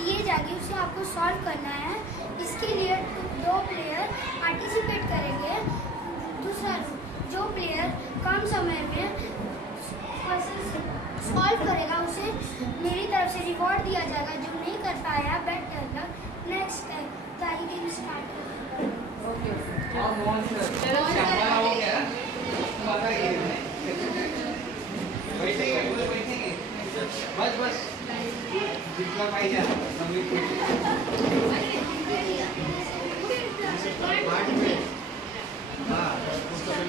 दिए जाएगी उसे आपको सॉल्व करना है। इसके लिए 2 प्लेयर पार्टिसिपेट करेंगे। दूसरा जो प्लेयर कम समय में सॉल्व करेगा उसे मेरी तरफ से रिवॉर्ड दिया जाएगा। जो नहीं कर पाया better luck. Next game start okay चलो शाबाश हो गया तुम्हारा गेम है। बैठेंगे पूरे बैठेंगे बस बस जितना पाई जा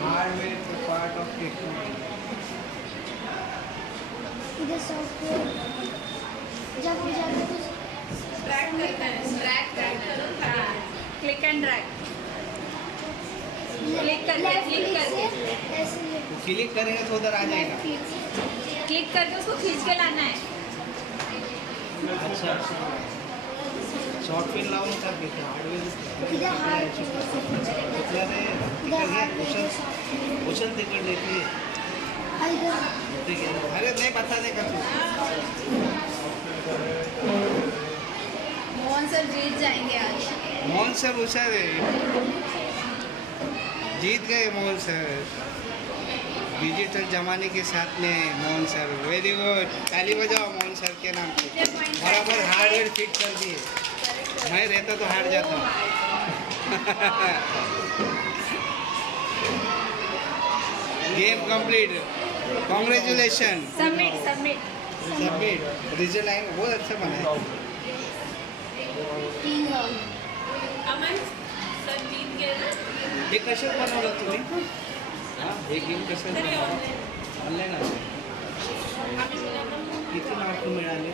हार्डवेयर पार्ट ऑफ टेक्नोलॉजी। इधर सॉफ्टवेयर जब हो जाता है ड्रैग करना है, ड्रैग करो, हाँ, क्लिक एंड ड्रैग, क्लिक करके ऐसे क्लिक करेंगे तो उधर आ जाएगा। क्लिक करके उसको खींच के लाना है। अच्छा सॉफ्टवेअर लावून टाक इथे इधर हार्ड कुठला ते तिकडे उचल तिकडे ते अरे नहीं बता दे का तू। मोहन सर जीत जाएंगे आज। मोहन सर होशियार है, जीत गए मोहन सर। डिजिटल जमाने के साथ में मोहन सर वेरी गुड। ताली बजाओ मोहन सर के नाम पे। बराबर हार्डवेयर फिट कर दिए। मैं रहता तो हार जाता। Game complete. Congratulation. Submit submit submit result आएगा। बहुत अच्छा बना है। अमन सर जीत गए ना। हे कशात बनवलं तुम्ही? हां हे गेम कशात बनवलं? ऑनलाईन आहे. किती मार्क मिळाले?